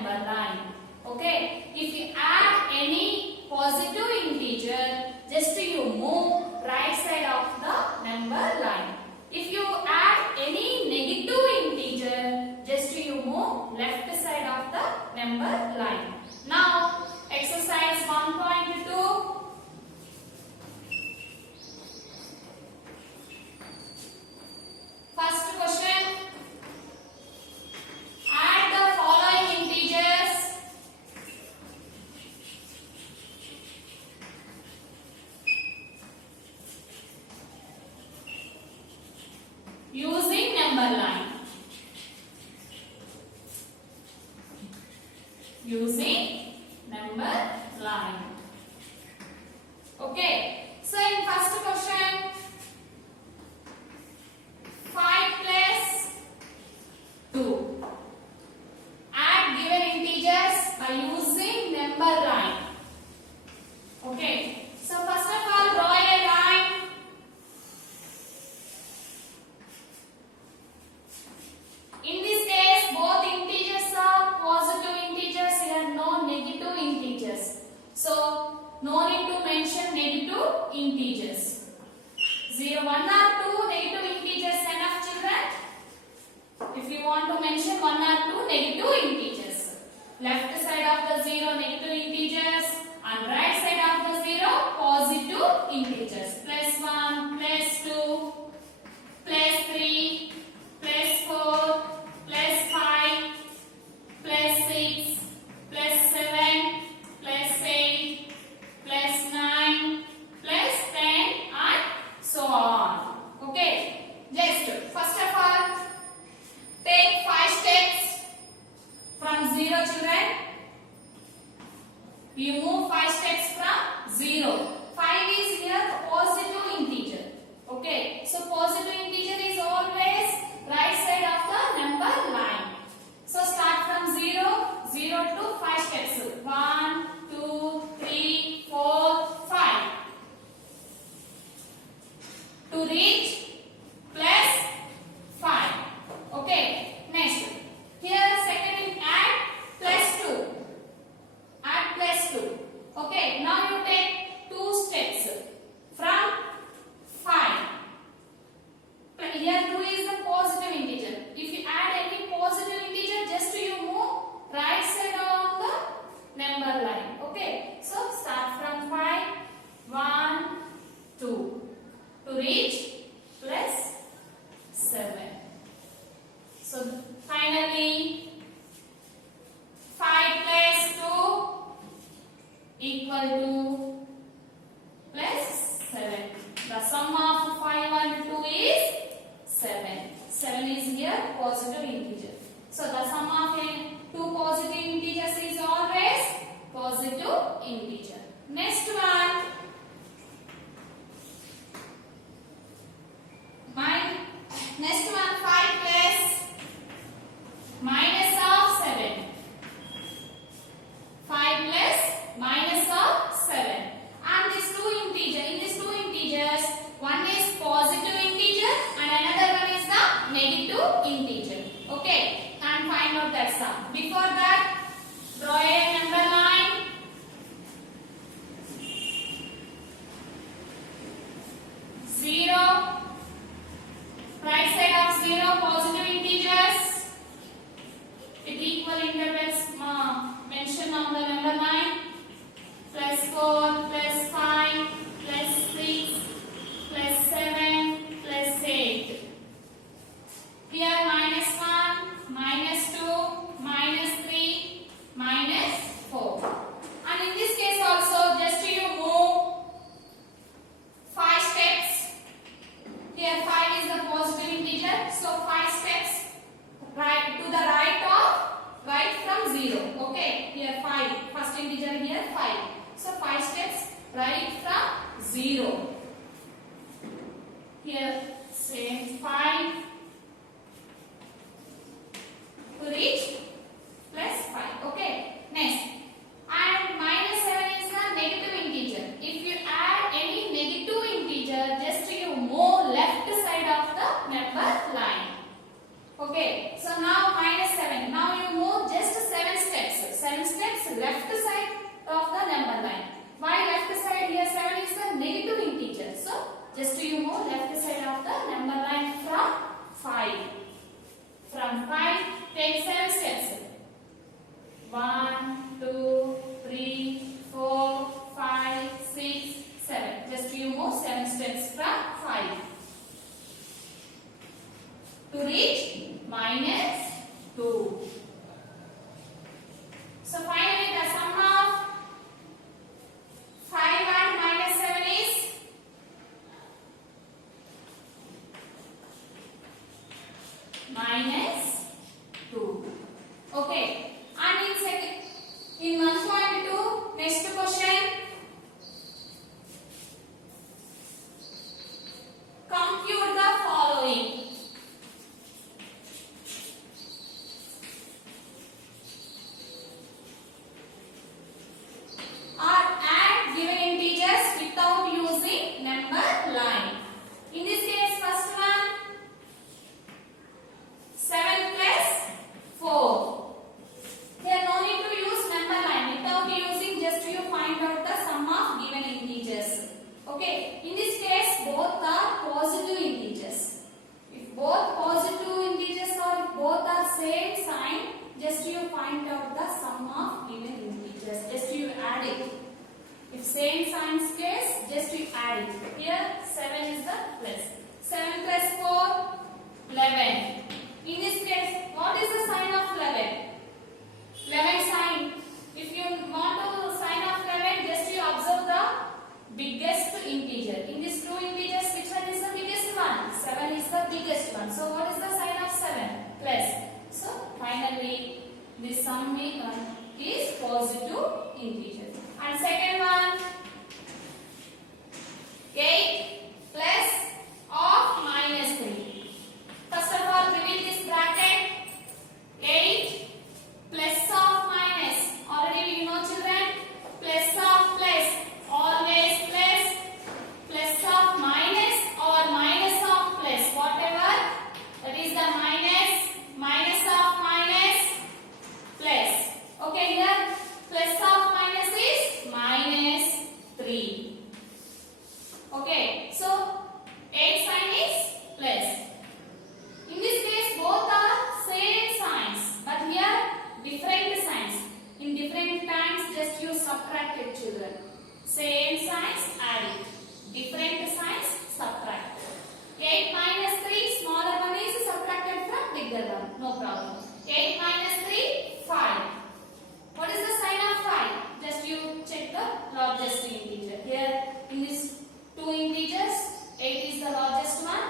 number line. Okay, if you add any positive integer, just you move right side of the number line. If you add any negative integer, just you move left side of the number line. Now, exercise 1.2. First question. Add the following integers. Using number line. Using number line. Okay. So in first question, 5 plus 2. Add given integers by using number line. Okay. So first of all, draw a line. In this case, both integers are positive integers. Here no negative integers. So no need to mention negative integers. 0, 1 or 2 negative integers enough, children. If you want to mention 1 or 2 negative integers. Left side of the 0 negative integers and right side of the 0 positive integers. Plus 1, plus 2, plus 3, plus 4, plus 5, plus 6, plus 7, plus 8, plus 9, plus 10 and so on. Okay. Just first of all, take 5 steps from 0, children. You move 5 steps from 0. 5 is here positive integer. Okay. So positive integer is always right side of the number line. So start from 0, 0 to 5 steps. 1, 2, 3, 4, 5. To reach plus 5. Okay. Next. Here second is add plus 2. Add plus 2. Okay. Now you take 2 steps from 5. Here 2 is the positive integer. If you add any positive integer, just you move right side on the number line. Okay. So start from 5. 1, 2. To reach plus 7. So finally 5 plus 2 equal to plus 7. The sum of 5 and 2 is 7. 7 is here positive integer. So the sum of 2 positive integers is always positive integer. Next one. Next one, 5 plus minus of 7. 5 plus minus of 7. And these two integers, in these two integers, one is positive integer and another one is the negative integer. Okay, and find out that sum. Before that, draw a number line. Zero. Right side of 0 positive integers with equal intervals mentioned on the number line. Plus 4, plus 5, plus 6, plus 7, plus 8. Here minus 1, minus 2, minus 3, minus 4. And in this case also just you move 5 steps. Here 5 is the positive integer. So 5 steps right to the right from 0. Okay. Here 5. First integer here 5. So 5 steps right In 1.2, next question. Compute the following. Or add given integers without using number line. In this case, first one, 7 plus 4. Here no need to use number line. Without using, just you find out the sum of given integers. Okay. In this case, both are positive integers. If both positive integers or if both are same sign, just you find out the sum of given integers. Just you add it. If same signs case, just you add it. Here 7 is the plus. 7 plus 4, 11. In this case, what is the sign of 11? 11 sign. If you want to sign of 11, just you observe the biggest integer. In these two integers, which one is the biggest one? 7 is the biggest one. So what is the sign of 7? Plus. So finally, this sum is positive integer. And second one, 8 plus of minus 3. First of all, reveal this bracket. 8 plus of minus. Already you know, children. Plus of plus. Always plus. Plus of minus or minus of plus. Whatever. That is the minus. Minus of minus. Plus. Okay, here. Plus of minus is minus 3. Okay, so 8 sign is plus. In this case, both are same signs, but here different signs. In different times, just use subtracted, children. Same signs, add it. Different signs, subtract. 8 minus 3, smaller one is subtracted from bigger one. No problem. 8 minus 3, 5. What is the sign of 5? Just you check the largest integer. Here in these two integers, 8 is the largest one.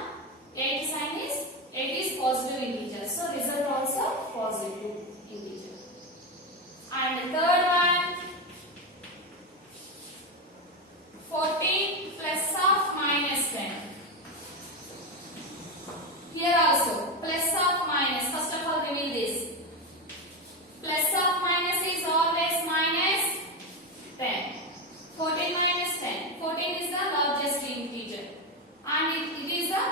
8 sign is 8 is positive integer. So result also positive integer. And the third one, 14 plus of minus 10. Here also plus of minus. First of all, reveal this. Plus of minus is always minus 10. 14 minus 10. 14 is the largest integer. And it is a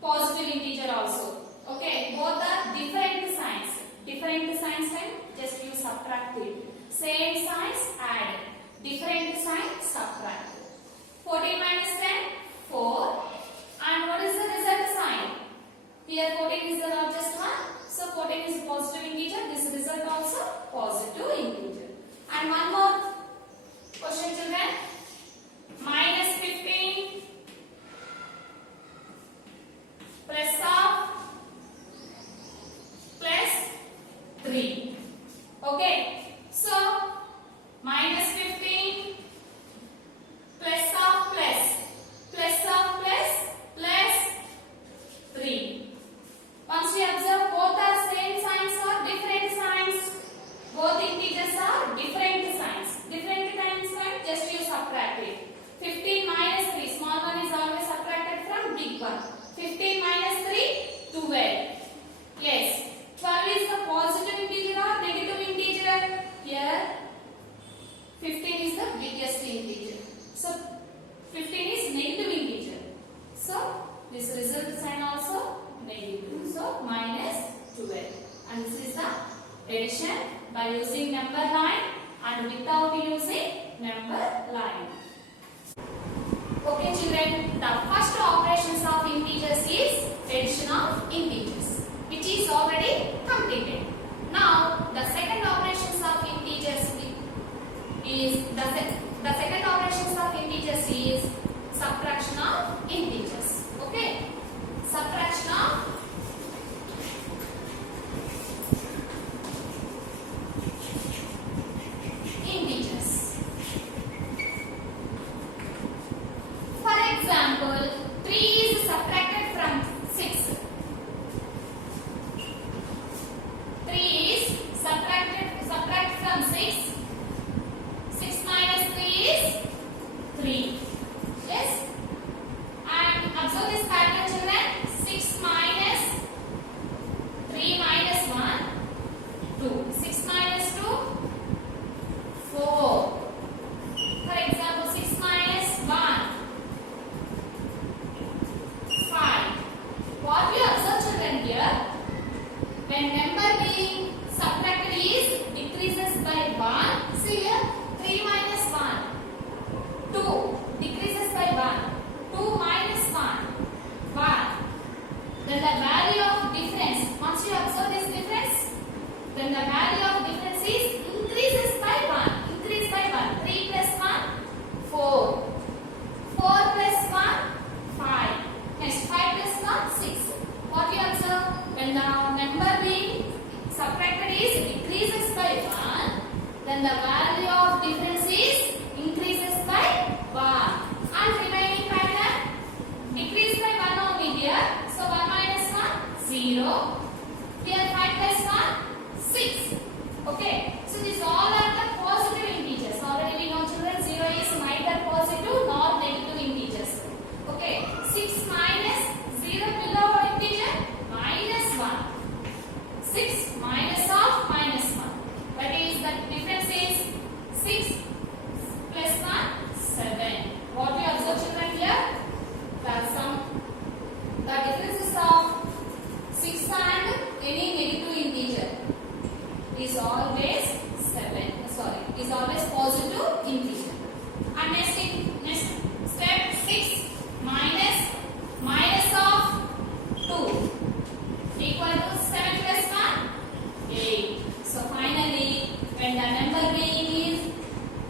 positive integer also. Okay, both are different signs. Different signs and just you subtract it. Same signs, add. Different signs, subtract. 14 minus 10, 4. And what is the result sign? Here 14 is the largest one. So 14 is positive integer. This result also positive integer. And one more question, children. Minus 15 plus of plus 3. Okay. So minus 15 plus of plus plus 3. Once we observe, both are same signs or different signs. Both integers are different signs. Different signs, just you subtract it. 15 minus 3, small one is always subtracted from big one. 15 minus 3, 12. Yes. 12 is the positive integer or negative integer? Here, 15 is the biggest integer. So, 15 is negative integer. So, this result sign also negative. So, minus 12. And this is the addition by using number line and without using number line. Okay, children, the first operations of integers is addition of integers, which is already completed. Now, the second operations of integers is the second operations of integers is subtraction of integers. Okay, subtraction of integers. For example, 3 is subtracted from 6. 3 is subtract from 6. 2. 6 minus 2, 4. For example, 6 minus 1, 5. What we observe children here, when number being subtracted is decreases by 1. See here, 3 minus 1, 2. Decreases by 1. 2 minus 1, 1. Then the value of difference, once you observe this difference, then the value of difference is increases by 1. Increase by 1. 3 plus 1, 4. 4 plus 1, 5. Next, 5 plus 1, 6. What you observe? When the number being subtracted is decreases by 1, then the value of difference is increases by 1. And remaining pattern, decrease by 1 only here. So 1 minus 1, 0. Here 5 plus 1, 6. Okay. So these all are the positive integers. Already we know children 0 is neither positive nor negative integers. Okay. 6 minus 0 below integer minus 1. 6 minus of minus 1. That is the difference is 6 plus 1, 7. What we observe children here? The differences of 6 and any negative integer is always 7. Sorry, is always positive integer. And next step 6 minus of 2 equal to 7 plus 1, 8. So finally, when the number being is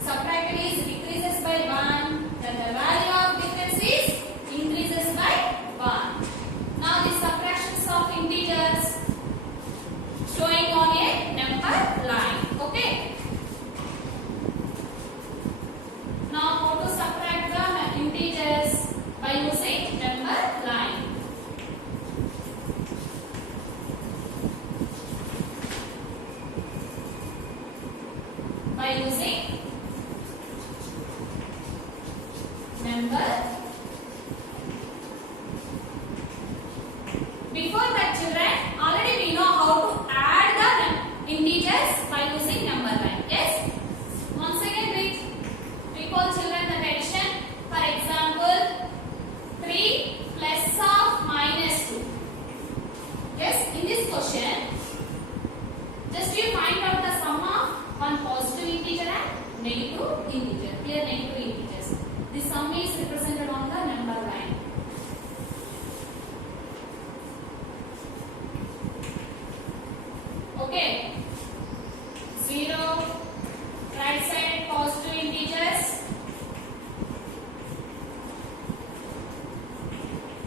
subtracted is decreases by 1, then the value of difference is increases by 1. Now the subtractions of integers showing on a number line. Okay. Now how to subtract the integers by using number line. By using number. Before that children, already we know how to add the integers by using number line. Yes? Once again recall children the addition. For example, 3 plus of minus 2. Yes, in this question, just you find out the sum of one positive integer and negative integer. Here negative integers. The sum is represented on the number line. Okay. 0, right side positive integers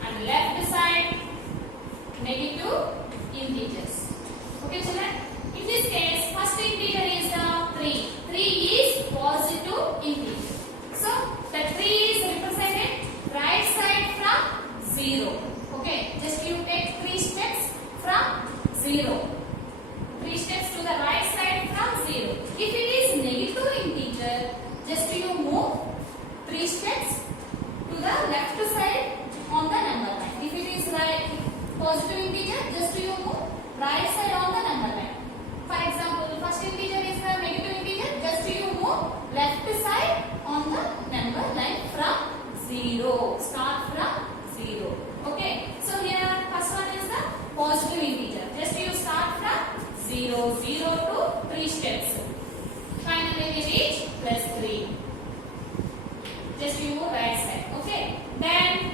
and left side negative integers. Okay children? In this case, first integer is 3. 3 is positive integer. So the 3 is represented right side from 0. Okay, just you take 3 steps from 0. 3 steps to the right side from 0. If it is negative integer, just you move 3 steps to the left side on the number line. If it is right positive integer, just you move right side on the number line. For example, first integer is the negative integer, just you move left side on the number line from 0. Start from 0. Okay. So here first one is the positive integer. Just you start from 0, 0 to 3 steps. Finally we reach plus 3. Just you move right side. Okay. Then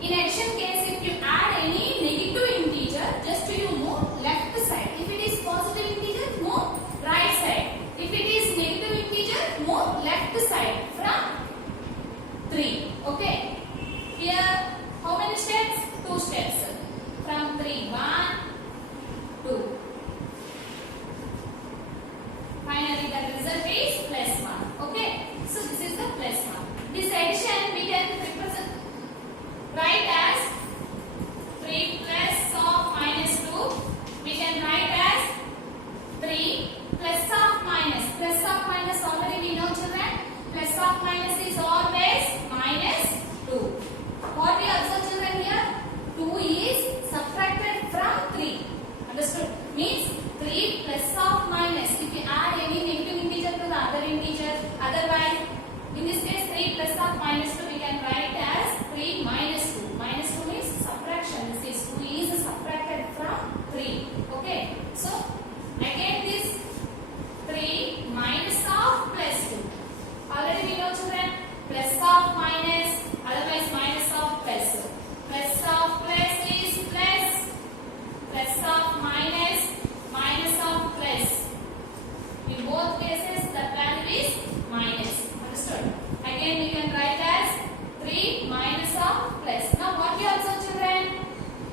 in addition case, if you add any negative integer, just you move left side. If it is positive integer, move right side. If it is negative integer, move left side from 3. Okay. Here how many steps? 2 steps. From 3, 1, 2. Finally the result is plus 1. Okay. So this is the plus 1. This addition we can represent write as 3 plus of minus 2. We can write as 3 plus of minus. Plus of minus already we know children. Plus of minus is always minus 2. What we observe children here? 2 is subtracted from 3. Understood? Means 3 plus minus 2 we can write as 3 minus 2. Minus 2 means subtraction. This is 2 is subtracted from 3. Okay. So again this 3 minus of plus 2. Already we know children, plus of minus, otherwise minus of plus. Plus of plus is plus. Plus of minus, minus of plus. In both cases the value is minus. Understood? Again we can write as 3 minus of plus. Now what you observe children?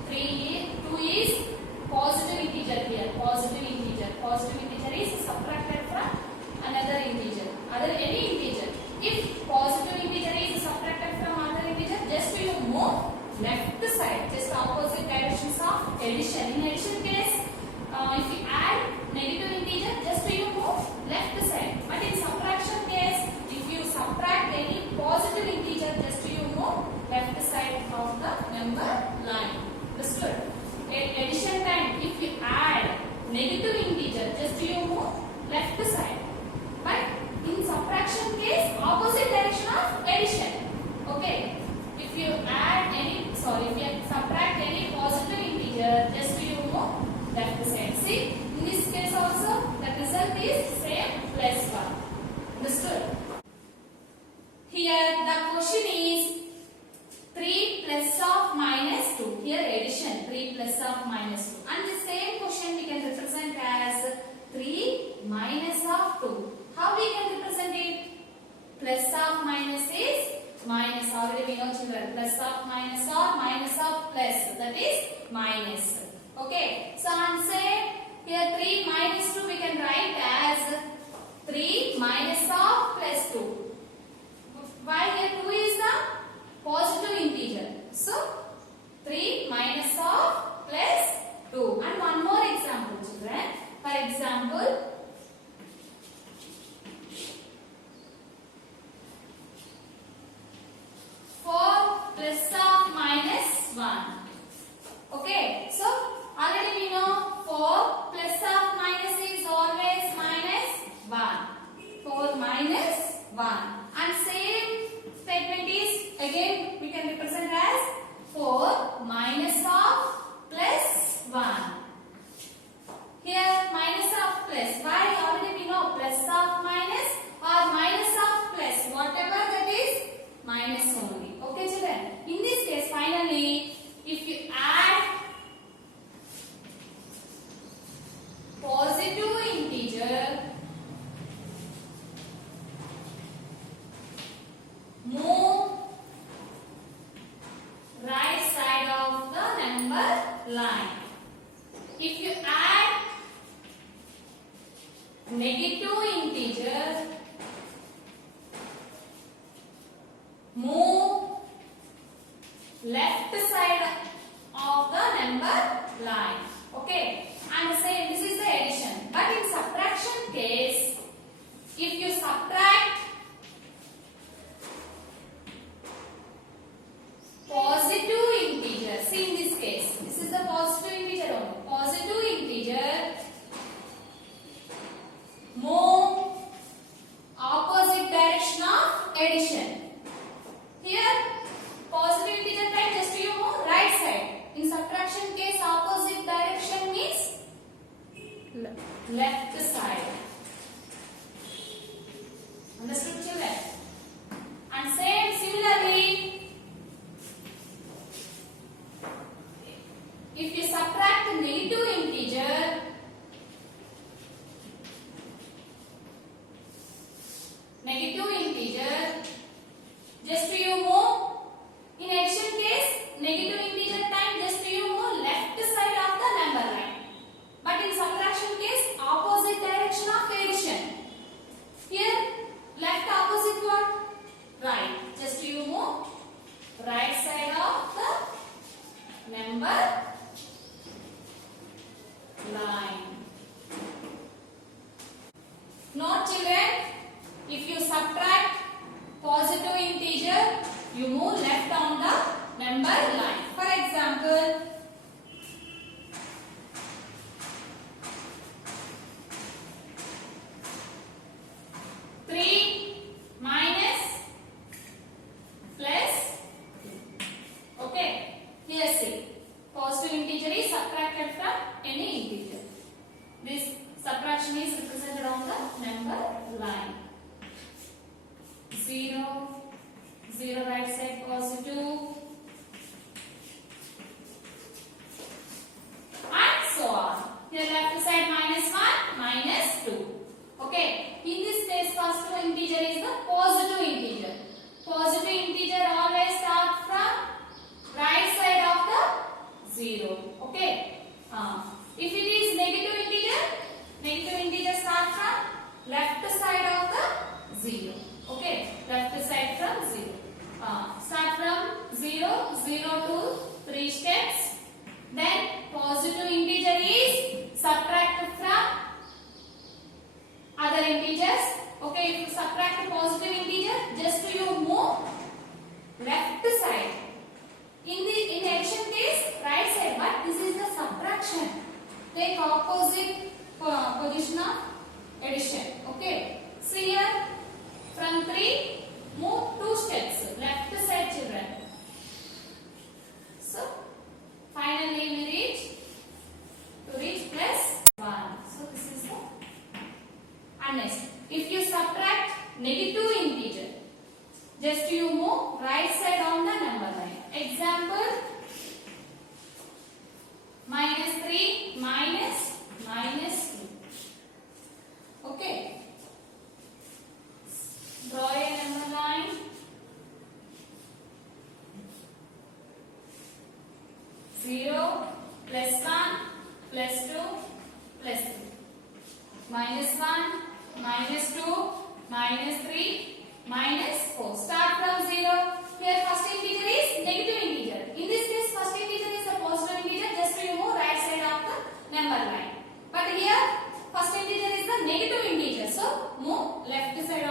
2 is positive integer here. Positive integer. Positive integer is subtracted from another integer. Any integer. If positive integer is subtracted from other integer, just you move left side. Just opposite directions of addition. In addition case, if you add negative integer, just you move left side. But in subtraction case, if you subtract any positive integer, just you move left side of the number line. Understood? In addition time, if you add negative integer, just you move left side. But in subtraction case, opposite direction of addition. Okay? If you subtract any positive integer, just you move left side. See, in this case also, the result is same plus 1. Understood? Here the question is 3 plus of minus 2. Here addition 3 plus of minus 2. And the same question we can represent as 3 minus of 2. How we can represent it? Plus of minus is minus. Already we know children. Plus of minus or minus of plus. That is minus. Okay. So and say here 3 minus 2 we can write as 3 minus of plus 2. Why here 2 is the positive integer. So 3 minus of plus 2. And one more example children. For example, 4 plus of minus 1. Okay, so already we know 4 plus of minus is always minus 1. 4 minus 1. And same statement is again we can represent as 4 minus of plus 1. Here minus of plus. Why? Already we know plus of minus or minus of plus. Whatever that is minus only. Okay children. In this case finally if you add positive integer, move right side of the number line. If you add negative integer, move left side of the number line. Okay. And say this is the addition. But in subtraction case, if you subtract positive integer, see in this case, this is the positive integer only. Positive integer, move opposite direction of addition. Here, positive integer type, just you move right side. In subtraction case, opposite direction means left side. Understood children? And same similarly, if you subtract negative integer, just you move. In addition case, negative integer time, just you move left side of the number line. But in subtraction case, opposite direction of addition. Here, left opposite what? Right. Just you move right side of the number line. Note children, if you subtract positive integer, you move left on the number line. For example, 3 minus number line. 0, 0 right side positive, and so on. Here left side -1, -2. Okay. In this case, first integer is the positive integer. Positive integer always start from right side of the 0. Okay. If it is negative integer start from left side of the 0. Okay. Left side from 0. Start from 0, 0 to 3 steps. Then positive integer is subtract from other integers. Okay, if you subtract the positive integer, just you move left side. In addition case, right side, but this is the subtraction. Take opposite position of addition. Okay, so here from 3, move 2 steps left side, children. So finally we reach +1. So this is the. And next, if you subtract negative integer, just you move right side on the number line. Example, -3 -2. Okay. Draw a number line. 0, +1, +2, +3. -1, -2, -3, -4. Start from 0. Here first integer is negative integer. In this case, first integer is a positive integer. Just remove right side of the number line. But here first integer is the negative integer. So move left side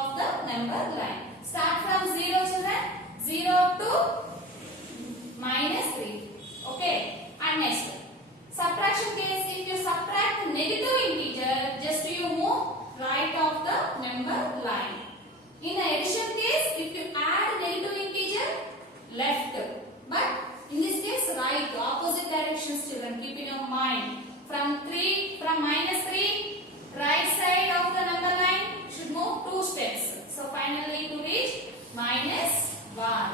of the number line. Start from 0, children. 0 to -3. Okay. And next, subtraction case. If you subtract negative integer, just you move right of the number line. In addition case, if you add negative integer, left. But in this case, right, opposite directions, children. Keep in your mind. From -3, right side of the number line should move 2 steps. So finally to reach -1.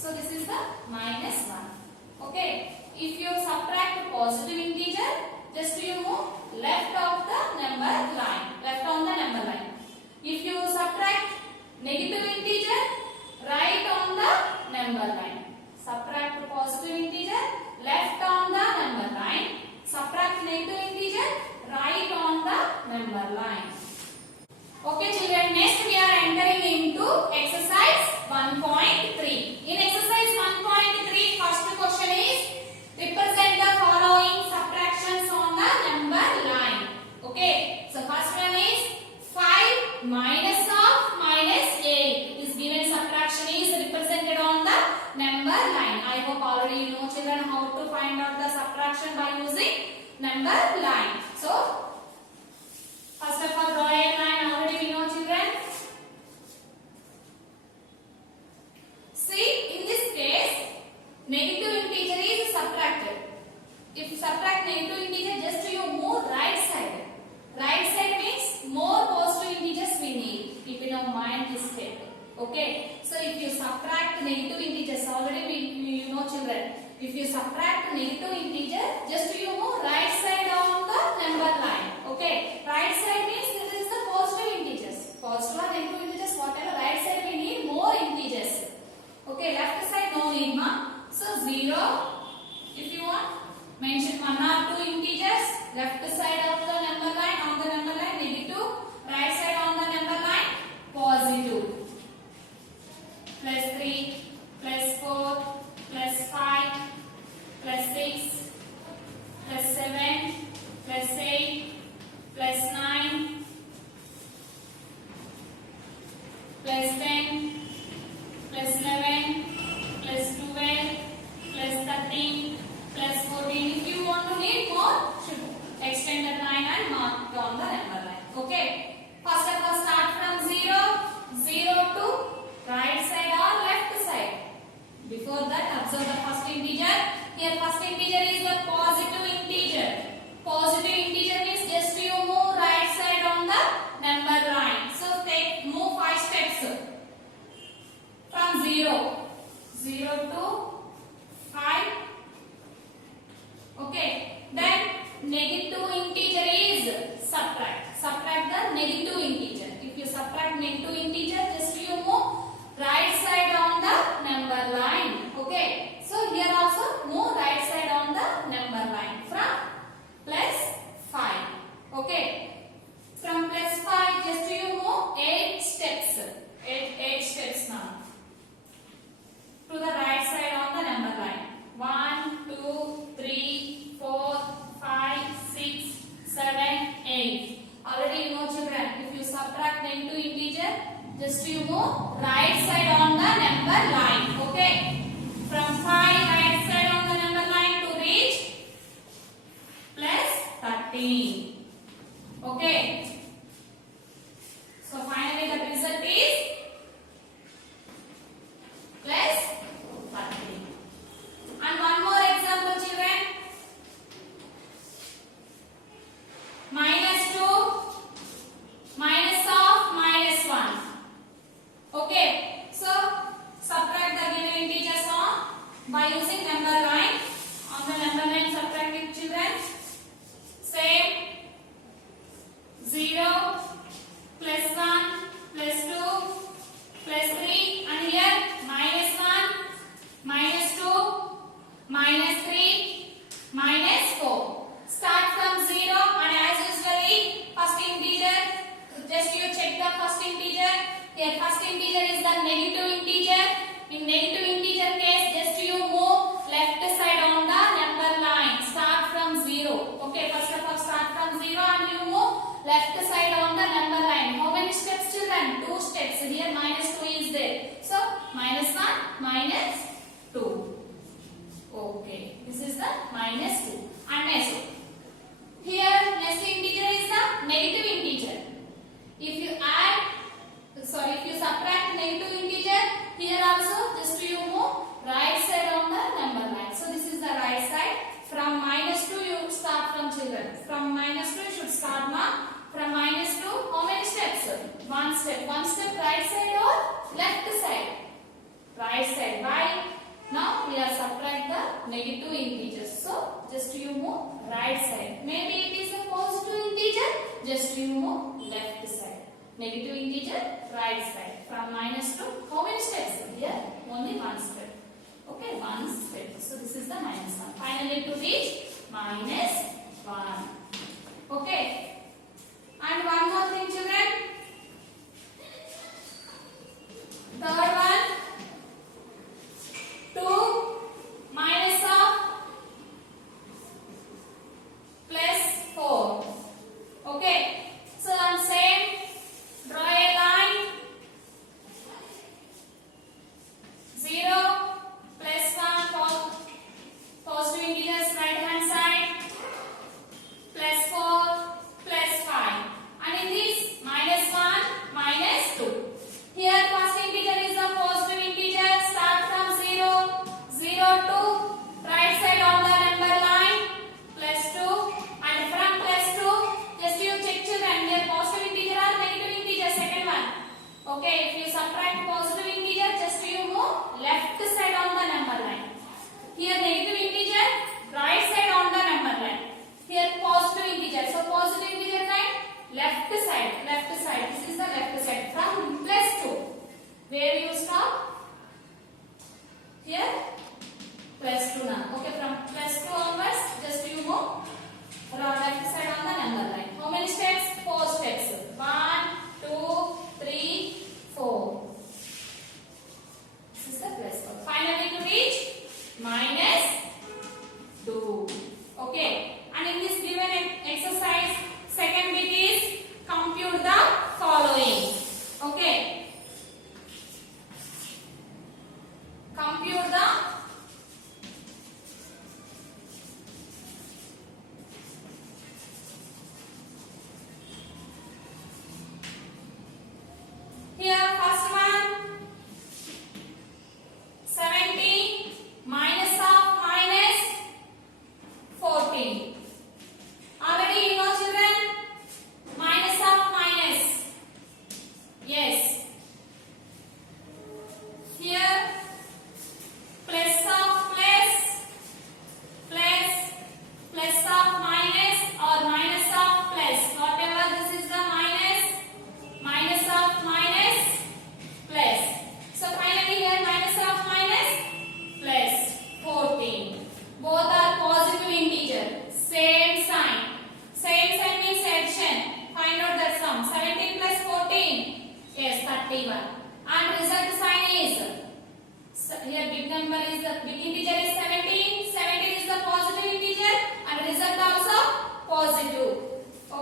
So this is the -1. Okay. If you subtract positive integer, just you move left of the number line. Left on the number line. If you subtract negative integer, right on the number line. Subtract positive integer, left on the number line. Subtract negative integer, right on the number line. Okay, children. Next we are entering into exercise 1.3. In exercise 1.3, first question is represent the following subtractions on the number line. Okay. So first one is 5 minus of -8 is given. Subtraction is represented on the number line. I hope already you know, children, how to find out the subtraction by using number line. So first of all, draw a line. Already we know, children. See, in this case, negative integer is subtracted. If you subtract negative integer, just you move right side. Right side means more positive integers we need. Keep in your mind this step. Okay. So if you subtract negative integers, already you know, children. If you subtract negative integer, just you move right side on the number line. Okay. Right side means this is the positive integers. Positive or negative integers, whatever. Right side we need more integers. Okay. Left side no need, ma. So 0. If you want, mention 1 or 2 integers. Left side of the number line, on the number line negative. Right side on the number line positive. +3, +4, +5, +6, +7, +8, +9, +10, +11, +12, +13, +14. If you want to need more, should extend the line and mark it on the number line. Okay. First of all, start from 0, 0 to right side or left side. Before that, observe the first integer. Here, first integer is the positive integer. Positive integer negative integer is subtract. Subtract the negative integer. If you subtract negative integer, just you move right side on the number line. Okay. So here also move right side on the number line from plus 5. Okay. From plus 5, just you move 8 steps. 8 steps now. To the right side on the number line. 1, 2, 3, 4, 5, 6, 7, 8. Already you know children, if you subtract negative integer, just you move right side on the number line. Okay. From 5 right side on the number line to reach plus 13. Okay. So finally the result is plus 13. And one more example children. Minus 2 minus of minus 1. Okay. So subtract the given integers by using number line. On the number line subtracting children. Same 0 plus 1 plus 2 plus 3 and here minus 1 minus 2 minus 3 minus 4. Start from 0 and as usually first integer, just you check the first integer. Here first integer is the negative integer. In negative integer case, just you move left side on the number line. Start from 0. Okay, first of all start from 0 and you move left side on the number line. How many steps children? 2 steps. Here minus 2 is there. So minus 1 minus 2. Okay, this is the minus 2. And next, here next integer is the negative integer. If you if you subtract negative integer, here also just you move right side on the number line. So this is the right side. From minus 2 you start from children. From minus 2 you should start now. From minus 2, how many steps? One step. One step right side or left side? Right side. Why? Now we are subtract the negative integers. So just you move right side. Maybe it is a positive integer. Just you move left side. Negative integer right side. From minus 2, how many steps? Here only one step. Okay, one step. So this is the minus 1. Finally to reach minus 1. Okay. And one more thing children. Third one. 2 minus of plus 4. Okay. So on same, draw a line. 0 plus 1 positive integers right hand side.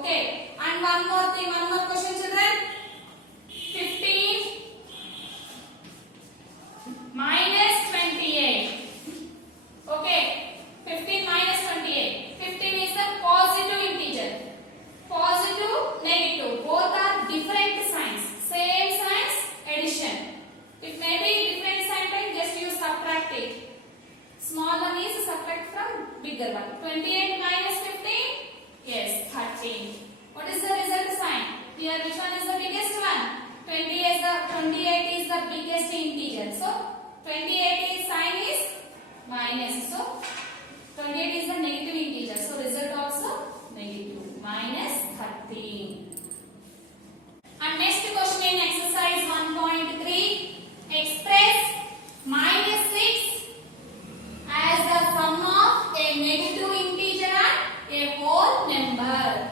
Okay. And one more thing, one more question, children. 15 minus 28. Okay. 15 minus 28. 15 is a positive integer. Positive, negative. Both are different signs. Same signs, addition. It may be different sign, but just you subtract it. Small one is subtract from bigger one. 28 minus 15? Yes, 13. What is the result sign? Here which one is the biggest one? 28 is the biggest integer. So 28 is sign is minus. So 28 is the negative integer. So result also negative. Minus 13. And next question in exercise 1.3. Express minus 6 as the sum of a negative integer and a whole number.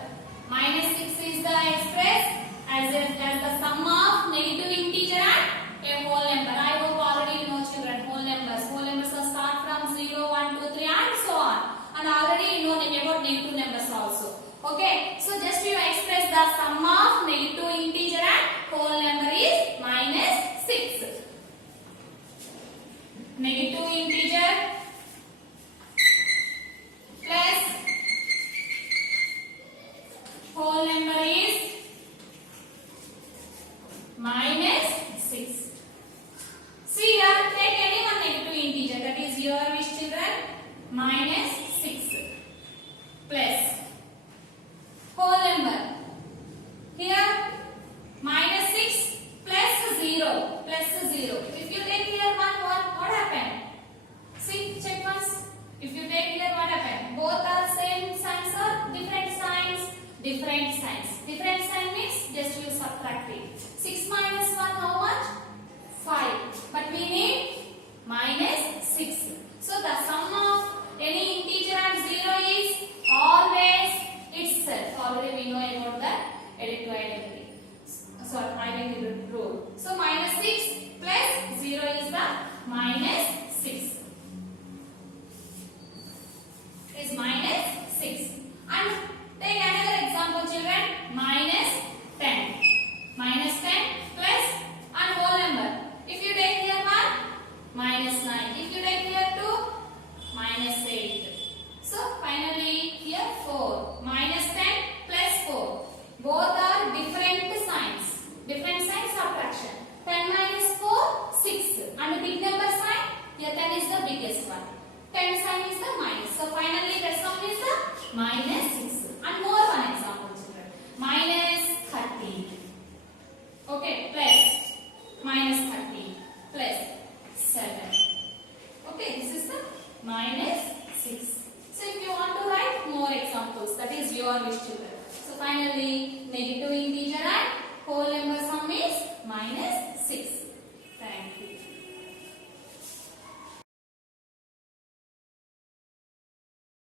Minus 6 is the express as the sum of negative integer and a whole number. I hope already you know, children, whole numbers. Whole numbers are start from 0, 1, 2, 3 and so on. And already you know about negative numbers also. Okay, so just you express the sum of negative integer and whole number is minus 6. Negative integer plus whole number is minus 6. See here, take any one negative integer, that is your wish, children. Minus 6 plus whole number. Here minus 6 plus 0 plus 0. If you take here 1, what happened? See, check once. If you take here, what happened? Both are same signs or different signs? Different signs. Different sign means just you subtract it. 6 minus 1, how much? 5. But we need minus 6. So the sum of any integer and 0 is always itself. Already we know about the additive identity. So identity rule. So minus 6 plus 0 is the minus 6. Is minus 6. And take another example, children. Minus 10. Minus 10 plus and whole number. If you take here 1, minus 9. If you take here 2, minus 8. So finally here 4. Minus 10 plus 4. Both are different signs. Different signs subtraction. 10 minus 4, 6. And the big number sign, here 10 is the biggest one. 10 sign is the minus. So finally the sum is the minus 6. And more one example, children. Minus